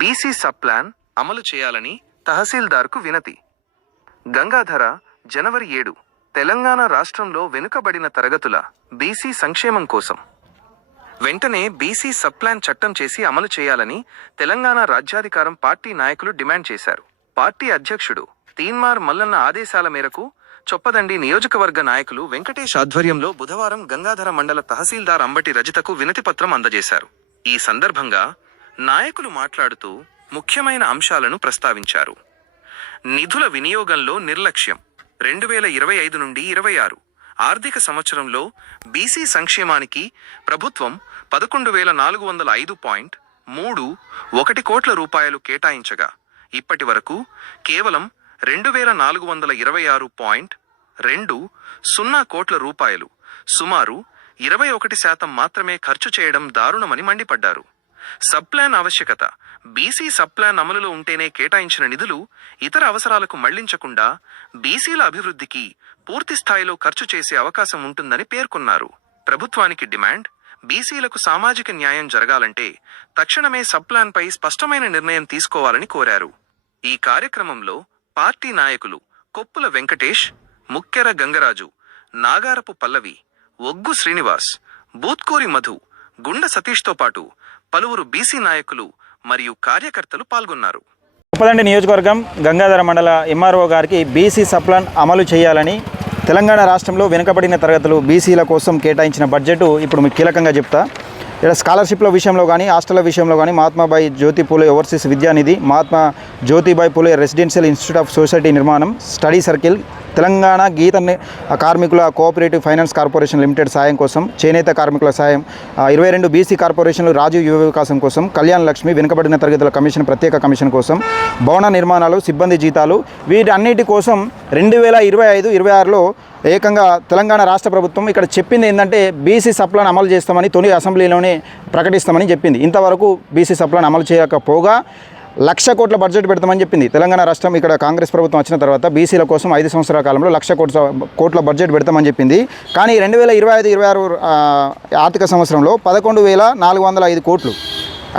BC sub plan అమలు చేయాలని తహసీల్దార్కు వినతి. గంగాధర, జనవరి 7. తెలంగాణ రాష్ట్రంలో వెనుకబడిన తరగతుల బీసీ సంక్షేమం కోసం వెంటనే బీసీ సబ్ ప్లాన్ చట్టం చేసి అమలు చేయాలని తెలంగాణ రాజ్యాధికారం పార్టీ నాయకులు డిమాండ్ చేశారు. పార్టీ అధ్యక్షుడు తీన్మార్ మల్లన్న ఆదేశాల మేరకు చొప్పదండి నియోజకవర్గ నాయకులు వెంకటేష్ ఆధ్వర్యంలో బుధవారం గంగాధర మండల తహసీల్దార్ అంబటి రజితకు వినతిపత్రం అందజేశారు. ఈ సందర్భంగా నాయకులు మాట్లాడుతూ ముఖ్యమైన అంశాలను ప్రస్తావించారు. నిధుల వినియోగంలో నిర్లక్ష్యం. 2025 నుండి 26 ఆర్థిక సంవత్సరంలో బీసీ సంక్షేమానికి ప్రభుత్వం 11,405.31 కోట్ల రూపాయలు కేటాయించగా ఇప్పటి వరకు కేవలం 2,426.20 కోట్ల రూపాయలు, సుమారు 21% మాత్రమే ఖర్చు చేయడం దారుణమని మండిపడ్డారు. సబ్ ప్లాన్ ఆవశ్యకత. బీసీ సబ్ ప్లాన్ అమలులో ఉంటేనే కేటాయించిన నిధులు ఇతర అవసరాలకు మళ్లించకుండా బీసీల అభివృద్ధికి పూర్తి స్థాయిలో ఖర్చు చేసే అవకాశం ఉంటుందని పేర్కొన్నారు. ప్రభుత్వానికి డిమాండ్. బీసీలకు సామాజిక న్యాయం జరగాలంటే తక్షణమే సబ్ ప్లాన్ పై స్పష్టమైన నిర్ణయం తీసుకోవాలని కోరారు. ఈ కార్యక్రమంలో పార్టీ నాయకులు కొప్పుల వెంకటేష్, ముక్కెర గంగరాజు, నాగారపు పల్లవి, ఒగ్గు శ్రీనివాస్, బూత్కూరి మధు, గుండ సతీష్తో పాటు పలువురు బీసీ నాయకులు మరియు కార్యకర్తలు పాల్గొన్నారు. చొప్పదండి నియోజకవర్గం గంగాధర మండల ఎంఆర్ఓ గారికి బీసీ సబ్ ప్లాన్ అమలు చేయాలని తెలంగాణ రాష్ట్రంలో వెనుకబడిన తరగతులు బీసీల కోసం కేటాయించిన బడ్జెట్ ఇప్పుడు మీకు కీలకంగా చెప్తా. ఇక్కడ స్కాలర్షిప్ల విషయంలో కానీ, హాస్టళ్ల విషయంలో కానీ Mahatmabai Jyoti Phule overseas Vidyanidhi, Mahatma Jyotibai Phule residential institute of society నిర్మాణం, స్టడీ సర్కిల్, తెలంగాణ గీత కార్మికుల కోఆపరేటివ్ ఫైనాన్స్ కార్పొరేషన్ లిమిటెడ్ సాయం కోసం, చేనేత కార్మికుల సాయం, 22 బీసీ కార్పొరేషన్లు, రాజీవ్ యువ వికాసం కోసం, కళ్యాణ లక్ష్మి, వెనుకబడిన తరగతుల కమిషన్ ప్రత్యేక కమిషన్ కోసం, భవన నిర్మాణాలు, సిబ్బంది జీతాలు, వీటన్నిటి కోసం 2025-26లో ఏకంగా తెలంగాణ రాష్ట్ర ప్రభుత్వం ఇక్కడ చెప్పింది ఏంటంటే బీసీ సబ్ ప్లాన్ అమలు చేస్తామని తొలి అసెంబ్లీలోనే ప్రకటిస్తామని చెప్పింది. ఇంతవరకు బీసీ సబ్ ప్లాన్ అమలు చేయకపోగా 1,00,000 కోట్ల బడ్జెట్ పెడతామని చెప్పింది. తెలంగాణ రాష్ట్రం ఇక్కడ కాంగ్రెస్ ప్రభుత్వం వచ్చిన తర్వాత బీసీల కోసం 5 సంవత్సరాల కాలంలో 1,00,000 కోట్ల బడ్జెట్ పెడతామని చెప్పింది. కానీ 2025-26 ఆర్థిక సంవత్సరంలో 11,405 కోట్లు,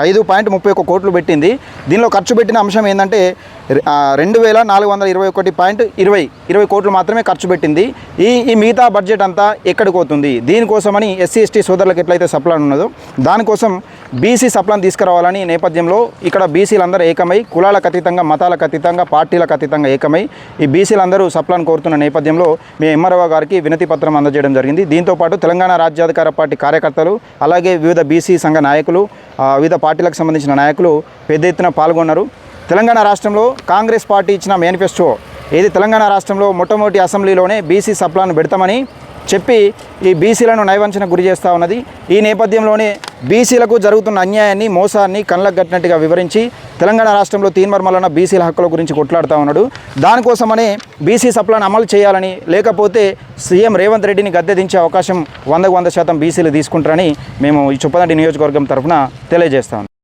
5.31 కోట్లు పెట్టింది. దీనిలో ఖర్చు పెట్టిన అంశం ఏంటంటే 2,421.20 కోట్లు మాత్రమే ఖర్చు పెట్టింది. ఈ మిగతా బడ్జెట్ అంతా ఎక్కడికి పోతుంది? దీనికోసమని ఎస్సీ ఎస్టీ సోదరులకు ఎట్లయితే సబ్ ప్లాన్ ఉన్నదో దానికోసం బీసీ సబ్ ప్లాన్ తీసుకురావాలని నేపథ్యంలో ఇక్కడ బీసీలందరూ ఏకమై, కులాలకు అతీతంగా, మతాలకు అతీతంగా, పార్టీలకు అతీతంగా ఏకమై ఈ బీసీలందరూ సబ్ ప్లాన్ కోరుతున్న నేపథ్యంలో మీ ఎంఆర్ఓ గారికి వినతి పత్రం అందజేయడం జరిగింది. దీంతోపాటు తెలంగాణ రాజ్యాధికార పార్టీ కార్యకర్తలు, అలాగే వివిధ బీసీ సంఘ నాయకులు, వివిధ పార్టీలకు సంబంధించిన నాయకులు పెద్ద ఎత్తున పాల్గొన్నారు. తెలంగాణ రాష్ట్రంలో కాంగ్రెస్ పార్టీ ఇచ్చిన మేనిఫెస్టో ఏది తెలంగాణ రాష్ట్రంలో మొట్టమొదటి అసెంబ్లీలోనే బీసీ సబ్ ప్లాన్ పెడతామని చెప్పి ఈ బీసీలను నైవంచనకు గురి చేస్తూ ఉన్నది. ఈ నేపథ్యంలోనే బీసీలకు జరుగుతున్న అన్యాయాన్ని, మోసాన్ని కళ్ళకు కట్టినట్టుగా వివరించి తెలంగాణ రాష్ట్రంలో తీన్మార్ మల్లన్న బీసీల హక్కుల గురించి కొట్లాడుతూ ఉన్నాడు. దానికోసమనే బీసీ సబ్ ప్లాన్ అమలు చేయాలని, లేకపోతే సీఎం రేవంత్ రెడ్డిని గద్దె దించే అవకాశం 100% బీసీలు తీసుకుంటారని మేము ఈ చొప్పదండి నియోజకవర్గం తరఫున తెలియజేస్తాం.